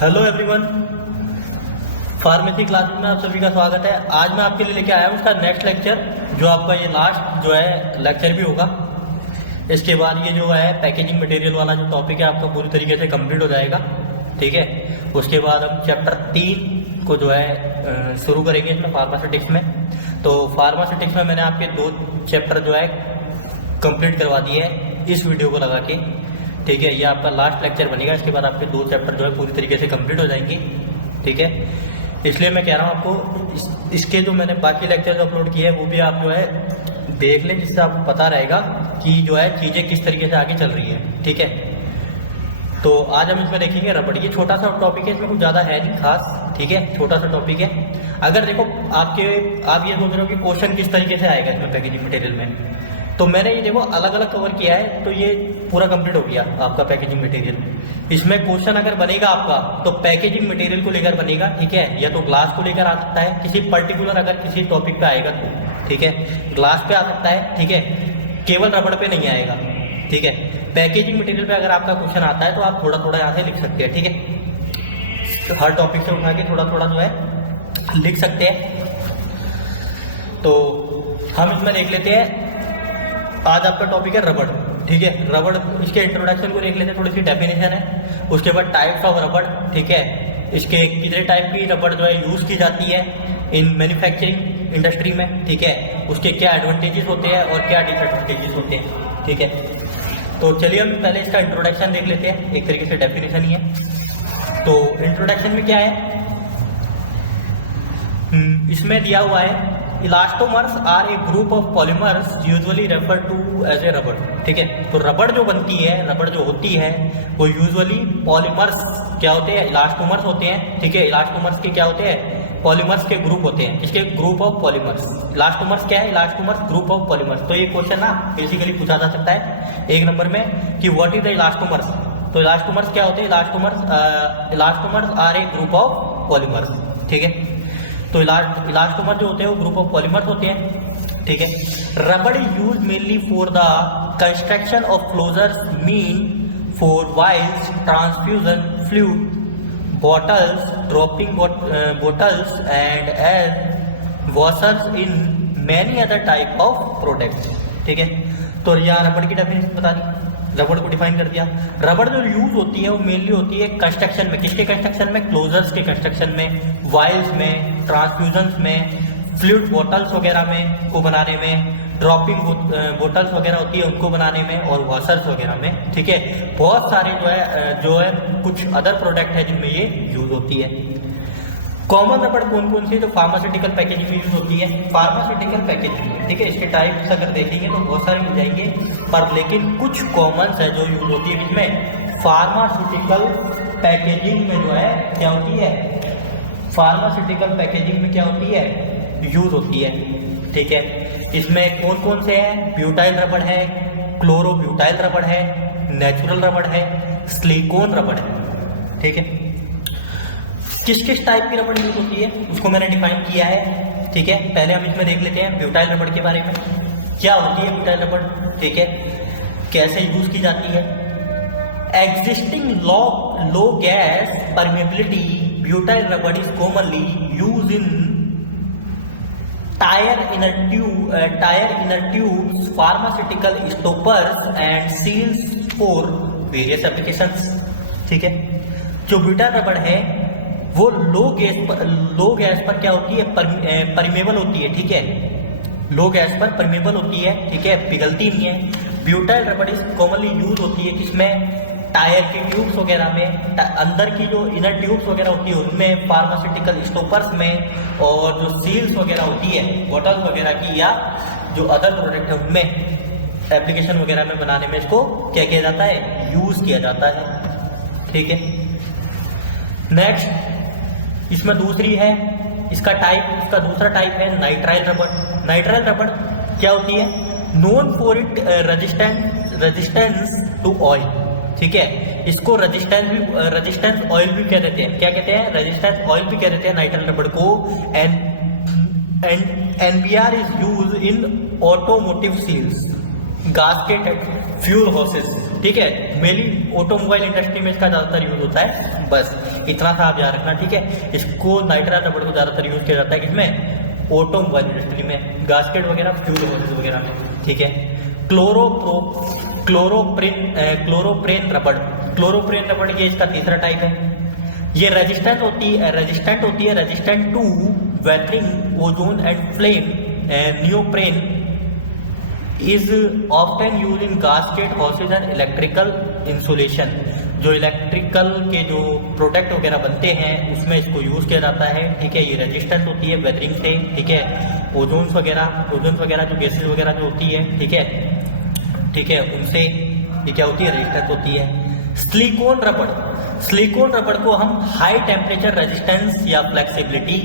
Hello everyone, pharmacy classes में आप सभी का स्वागत है। आज मैं आपके लिए लेके आया हूँ उसका नेक्स्ट लेक्चर, जो आपका ये लास्ट जो है लेक्चर भी होगा। इसके बाद ये जो है पैकेजिंग मटेरियल वाला जो टॉपिक है आपका पूरी तरीके से कंप्लीट हो जाएगा। ठीक है, उसके बाद हम चैप्टर 3 को जो है शुरू करेंगे इसमें फार्मास्यूटिक्स में। तो फार्मास्यूटिक्स में मैंने आपके 2 चैप्टर जो है कंप्लीट करवा दिए हैं इस वीडियो को लगा के। ठीक है, ये आपका लास्ट लेक्चर बनेगा। इसके बाद आपके 2 चैप्टर जो है पूरी तरीके से कंप्लीट हो जाएंगे। ठीक है, इसलिए मैं कह रहा हूँ आपको इसके जो मैंने बाकी लेक्चर अपलोड किए हैं वो भी आप जो है देख लें, जिससे आपको पता रहेगा कि जो है चीज़ें किस तरीके से आगे चल रही हैं। ठीक है, तो आज हम इसमें देखेंगे रबड़। ये छोटा सा टॉपिक है, इसमें कुछ ज़्यादा है नहीं खास। ठीक है, छोटा सा टॉपिक है। अगर देखो आप ये सोच रहे हो कि क्वेश्चन किस तरीके से आएगा इसमें पैकेजिंग मटेरियल में, तो मैंने ये देखो अलग अलग कवर किया है, तो ये पूरा कंप्लीट हो गया आपका पैकेजिंग मटेरियल। इसमें क्वेश्चन अगर बनेगा आपका तो पैकेजिंग मटेरियल को लेकर बनेगा। ठीक है, या तो ग्लास को लेकर आ सकता है, किसी पर्टिकुलर अगर किसी टॉपिक पे आएगा तो ठीक है ग्लास पे आ सकता है। ठीक है, केवल रबड़ पे नहीं आएगा। ठीक है, पैकेजिंग मटेरियल पे अगर आपका क्वेश्चन आता है तो आप थोड़ा थोड़ा यहाँ से लिख सकते हैं। ठीक है, हर टॉपिक से उठा के थोड़ा थोड़ा जो है लिख सकते हैं। तो हम इसमें देख लेते हैं, आज आपका टॉपिक है रबड़। ठीक है, रबड़, इसके इंट्रोडक्शन को देख लेते हैं, थोड़ी सी डेफिनेशन है। उसके बाद टाइप्स ऑफ रबड़। ठीक है, इसके कितने टाइप की रबड़ जो है यूज़ की जाती है इन मैन्युफैक्चरिंग इंडस्ट्री में। ठीक है, उसके क्या एडवांटेजेस होते हैं और क्या डिसएडवांटेजेस होते हैं। ठीक है, तो चलिए हम पहले इसका इंट्रोडक्शन देख लेते हैं। एक तरीके से डेफिनेशन ही है। तो इंट्रोडक्शन में क्या है, इसमें दिया हुआ है elastomers are a group of polymers usually refer to as a rubber. ठीक है, तो रबड़ जो बनती है, रबड़ जो होती है वो यूजुअली पॉलीमर्स क्या होते हैं, इलास्टोमर्स होते हैं। ठीक है, इलास्टोमर्स के क्या होते हैं, पॉलीमर्स के ग्रुप होते हैं। इसके ग्रुप ऑफ पॉलीमर्स, इलास्टोमर्स क्या है, इलास्टोमर्स ग्रुप ऑफ पॉलीमर्स। तो ये क्वेश्चन ना बेसिकली पूछा जा सकता है 1 नंबर में कि व्हाट इज द इलास्टोमर्स। तो इलास्टोमर्स क्या होते हैं, elastomers are a group of polymers. ठीक है, तो इलास्टोमर जो होते हैं वो ग्रुप ऑफ पॉलीमर्स होते हैं। ठीक है, rubber use mainly for the construction of closures, mean for vials, transfusion fluid, bottles, dropping bottles and as washers in many other type of products. ठीक है, तो यहाँ रबड़ की डेफिनेशन बता दी, रबड़ को डिफाइन कर दिया। रबड़ जो यूज होती है वो मेनली होती है कंस्ट्रक्शन में। किसके कंस्ट्रक्शन में, क्लोजर्स के कंस्ट्रक्शन में, वाइल्स में, ट्रांसफ्यूजन्स में, फ्लूइड बॉटल्स वगैरह में को बनाने में, ड्रॉपिंग बॉटल्स वगैरह होती है उनको बनाने में, और वॉशर्स वगैरह में। ठीक है, बहुत सारे जो है कुछ अदर प्रोडक्ट है जिनमें ये यूज होती है। कॉमन रबड़ कौन कौन सी जो फार्मास्यूटिकल पैकेजिंग में यूज होती है, फार्मास्यूटिकल पैकेजिंग। ठीक है, इसके टाइप्स अगर देखेंगे तो बहुत सारे मिल जाएंगे, पर लेकिन कुछ कॉमन है जो यूज होती है इसमें। फार्मास्यूटिकल पैकेजिंग में जो है क्या होती है, फार्मास्यूटिकल पैकेजिंग में क्या होती है, यूज होती है। ठीक है, इसमें कौन कौन से हैं, ब्यूटाइल रबड़ है, क्लोरोब्यूटाइल रबड़ है, नेचुरल रबड़ है, सिलिकॉन रबड़ है। ठीक है, किस किस टाइप की रबड़ यूज होती है उसको मैंने डिफाइन किया है। ठीक है, पहले हम इसमें देख लेते हैं ब्यूटाइल रबड़ के बारे में, क्या होती है ब्यूटाइल रबड़। ठीक है, कैसे यूज की जाती है। Existing low gas permeability, butyl rubber is commonly use in tyre inner tubes, pharmaceutical stoppers and seals for various applications. ठीक है, जो ब्यूटाइल रबड़ है वो लो गैस पर क्या होती है, परमेबल होती है। ठीक है, लो गैस पर परमेबल होती है। ठीक है, पिघलती नहीं है। Butyl rubber is commonly use होती है किसमें, टायर के ट्यूब्स वगैरह में, अंदर की जो इनर ट्यूब्स वगैरह होती है उनमें, फार्मास्यूटिकल स्टॉपर्स में, और जो सील्स वगैरह होती है बॉटल वगैरह की या जो अदर प्रोडक्ट है उनमें, एप्लीकेशन वगैरह में बनाने में इसको क्या किया जाता है, यूज किया जाता है। ठीक है, नेक्स्ट इसमें दूसरी है, इसका दूसरा टाइप है नाइट्राइल रबड़। नाइट्राइल रबड़ क्या होती है, known for it resistance to oil. ठीक है, इसको रेजिस्टेंस ऑयल भी कह देते हैं। क्या कहते हैं, रेजिस्टेंस ऑयल भी कह देते हैं नाइट्राइल रबड़ को। And NBR is use in automotive seals, gaskets, fuel hoses. ठीक है, मेनली ऑटोमोबाइल इंडस्ट्री में इसका ज़्यादातर यूज होता है। बस इतना था आप याद रखना, ठीक है। इसको नाइट्राइल रबड़ को ज़्यादातर यूज किया जाता है किसमें, ऑटोमोबाइल इंडस्ट्री में, गास्केट वगैरह, फ्यूल हॉल्स वगैरह में, ठीक है। क्लोरोप्रेन रबड़, क्लोरोप्रेन रबड़ ये इसका तीसरा टाइप है। ये रेजिस्टेंट होती है resistant to weathering, ozone and flame. Neoprene is often use in gasket, houses and electrical insulation. जो इलेक्ट्रिकल के जो प्रोडक्ट वगैरह बनते हैं उसमें इसको यूज़ किया जाता है, ठीक है। ये रेजिस्टेंट होती है वेदरिंग से, ठीक है। ओजोन्स वगैरह जो गैसेज वगैरह जो होती है, ठीक है, उनसे ये क्या होती है, रेजिस्टेंट होती है। सिलिकॉन रबड़ को हम हाई टेम्परेचर रेजिस्टेंस या फ्लेक्सिबिलिटी,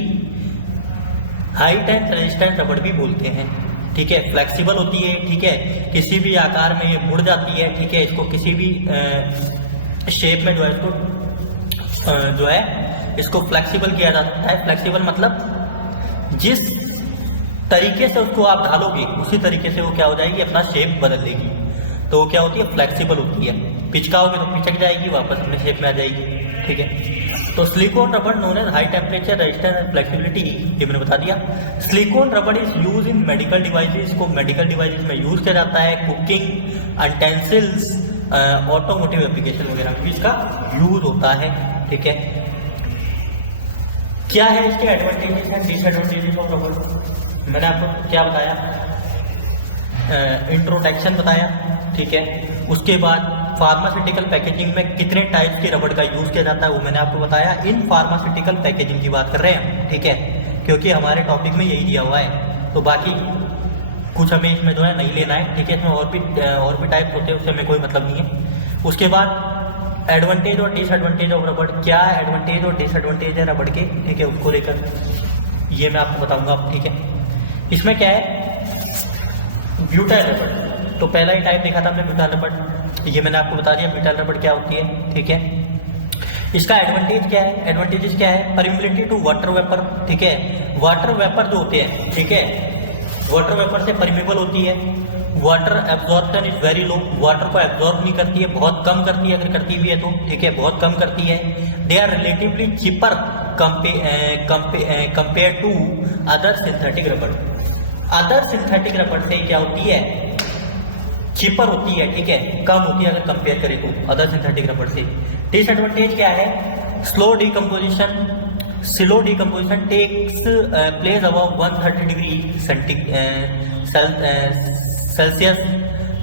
हाई टेम्प रेजिस्टेंट रबड़ भी बोलते हैं, ठीक है। फ्लेक्सिबल होती है, ठीक है, किसी भी आकार में ये मुड़ जाती है, ठीक है। इसको किसी भी शेप में जो है इसको फ्लेक्सिबल किया जा सकता है। फ्लेक्सिबल मतलब जिस तरीके से उसको आप ढालोगे उसी तरीके से वो क्या हो जाएगी, अपना शेप बदल देगी, तो वो क्या होती है, फ्लेक्सिबल होती है। पिचकाओगे तो पिचक जाएगी, वापस अपने शेप में आ जाएगी, ठीक है। तो silicone rubber known as high temperature resistance and flexibility, ये मैंने बता दिया। Silicone rubber is use in medical devices, को मेडिकल डिवाइसेस में यूज किया जाता है। कुकिंग यूटेंसिल्स, ऑटोमोटिव एप्लीकेशन वगैरह में भी इसका यूज होता है, ठीक है। क्या है इसके एडवांटेजेस एंड डिसएडवांटेजेस ऑफ रबड़, मैंने आपको क्या बताया, इंट्रोडक्शन बताया, ठीक है। उसके बाद फार्मास्यूटिकल पैकेजिंग में कितने टाइप के रबड़ का यूज किया जाता है वो मैंने आपको बताया। इन फार्मास्यूटिकल पैकेजिंग की बात कर रहे हैं, ठीक है, क्योंकि हमारे टॉपिक में यही दिया हुआ है। तो बाकी कुछ हमें इसमें जो है नहीं लेना है, ठीक है। इसमें और भी टाइप होते हैं, उससे हमें कोई मतलब नहीं है। उसके बाद एडवांटेज और डिसएडवांटेज ऑफ रबड़, क्या एडवांटेज और डिसएडवांटेज है रबड़ के, ठीक है, उसको लेकर ये मैं आपको बताऊंगा, ठीक है। इसमें क्या है, ब्यूटाइल रबड़, तो पहला ही टाइप देखा था हमने ब्यूटाइल रबड़, ये मैंने आपको बता दिया ब्यूटाइल रबड़ क्या होती है, ठीक है। इसका एडवांटेज क्या है, एडवांटेजेस क्या है, परमिबिलिटी टू वाटर वेपर, ठीक है। वाटर वेपर जो होते हैं, ठीक है, वाटर वेपर से परमिबल होती है। Water absorption is very low, water को एब्जॉर्ब नहीं करती है, बहुत कम करती है, अगर करती भी है तो, ठीक है, बहुत कम करती है। They are relatively cheaper compare to other synthetic rubber. Other synthetic rubber से क्या होती है, चीपर होती है, ठीक है, कम होती है अगर कंपेयर करें तो अदर सिंथेटिक रबड़ से। डिसएडवांटेज क्या है, slow decomposition takes place above 130 degree Celsius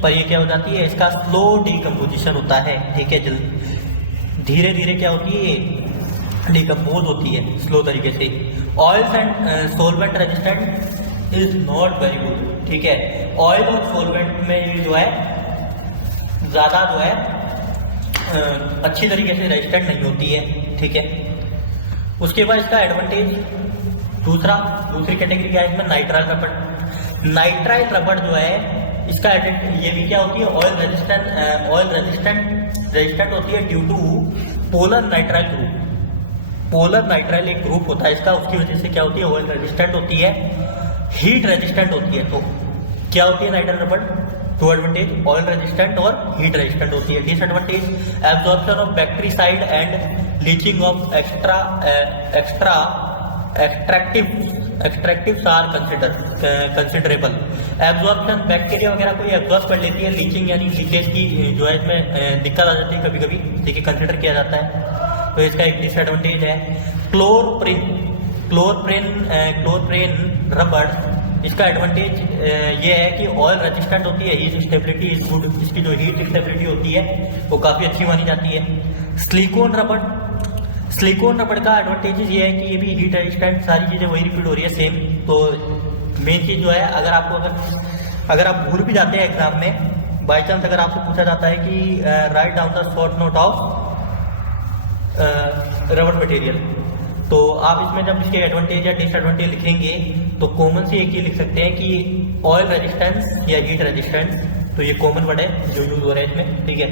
पर ये क्या हो जाती है, इसका स्लो डिकम्पोजिशन होता है, ठीक है। धीरे धीरे क्या होती है, डिकम्पोज होती है स्लो तरीके से। Oils and solvent resistant is not very good, ठीक है। ऑयल और सोलवेंट में ये जो है ज़्यादा जो है अच्छी तरीके से रेजिस्टेंट नहीं होती है, ठीक है। उसके बाद इसका एडवांटेज दूसरी कैटेगरी क्या है इसमें, नाइट्राइल रबड़। नाइट्राइल रबड़ जो है इसका ये भी क्या होती है, ऑयल रेजिस्टेंट होती है due to polar nitrile group. Polar nitrile एक ग्रुप होता है इसका, उसकी वजह से क्या होती है, ऑयल रेजिस्टेंट होती है, हीट रेजिस्टेंट होती है। तो क्या होती है नाइट्राइल रबड़, दो एडवांटेज, ऑयल रेजिस्टेंट और हीट रेजिस्टेंट होती है। Disadvantage, absorption of bactericide and leaching of extractives are considerable. Absorption, bacteria वगैरह को ये एब्जॉर्ब कर लेती है, लीचिंग यानी लीकेज की जो है इसमें दिक्कत आ जाती है कभी कभी, ठीक है, कंसिडर किया जाता है, तो इसका एक डिसएडवांटेज है। क्लोरप्रेन रबड़, इसका एडवांटेज ये है कि ऑयल रेजिस्टेंट होती है, हीट स्टेबिलिटी इज गुड, इसकी जो हीट स्टेबिलिटी होती है वो काफ़ी अच्छी मानी जाती है। सिलिकॉन रबड़ का एडवांटेज ये है कि ये भी हीट रेजिस्टेंट, सारी चीज़ें वही रिपीट हो रही है सेम। तो मेन चीज़ जो है, अगर आप भूल भी जाते हैं एग्जाम में, बाई चांस अगर आपसे पूछा जाता है कि write down the short note of रबड़ मटेरियल, तो आप इसमें जब इसके एडवांटेज या डिसएडवांटेज लिखेंगे तो कॉमन से एक ही लिख सकते हैं कि ऑयल रेजिस्टेंस या हीट रेजिस्टेंस, तो ये कॉमन वर्ड है जो यूज हो रहा है इसमें, ठीक है,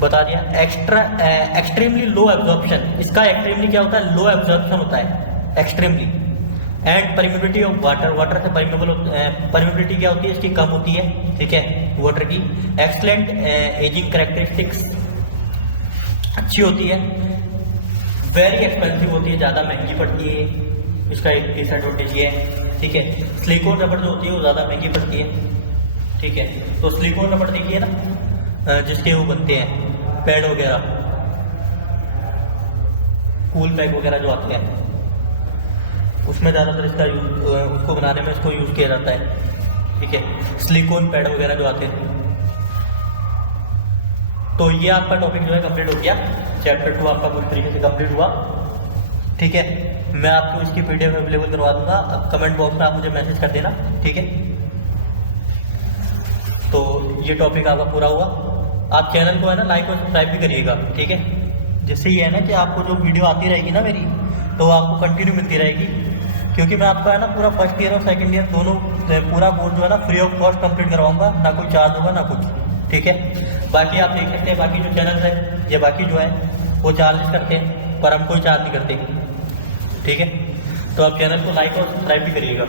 बता दिया। एक्सट्रीमली लो एब्जॉर्प्शन, इसका एक्सट्रीमली क्या होता है, लो एब्जॉर्प्शन होता है extremely, and permeability of water, water से परमिबल, परमिबिलिटी क्या होती है इसकी, कम होती है, ठीक है, वाटर की। एक्सलेंट एजिंग करेक्टरिस्टिक्स, अच्छी होती है। वेरी एक्सपेंसिव होती है, ज़्यादा महंगी पड़ती है, इसका एक डिसएडवांटेज ये है, ठीक है। सिलिकॉन रबड़ जो होती है वो ज़्यादा महंगी पड़ती है, ठीक है। तो सिलिकॉन रबड़ देखिए ना, जिसके वो बनते हैं पैड वगैरह, कूल पैक वगैरह जो आते हैं, उसमें ज़्यादातर इसका यूज, उसको बनाने में इसको यूज़ किया जाता है, ठीक है, सिलिकॉन पैड वगैरह जो आते हैं। तो ये आपका टॉपिक जो है कंप्लीट हो गया, चैप्टर 2 आपका पूरी तरीके से कंप्लीट हुआ, ठीक है। मैं आपको इसकी पीडीएफ अवेलेबल करवा दूंगा, कमेंट बॉक्स में आप मुझे मैसेज कर देना, ठीक है। तो ये टॉपिक आपका पूरा हुआ। आप चैनल को है ना लाइक और सब्सक्राइब भी करिएगा, ठीक है, जिससे ये है ना कि आपको जो वीडियो आती रहेगी ना मेरी, तो आपको कंटिन्यू मिलती रहेगी, क्योंकि मैं आपका है ना पूरा फर्स्ट ईयर और सेकंड ईयर दोनों पूरा कोर्स जो है ना फ्री ऑफ कॉस्ट कंप्लीट करवाऊंगा, ना कोई चार्ज होगा ना कुछ, ठीक है। बाकी आप देख सकते हैं बाकी जो चैनल है या बाकी जो है वो चार्ज करते हैं, पर हम कोई चार्ज नहीं करते, ठीक है। तो आप चैनल को लाइक और सब्सक्राइब भी करिएगा।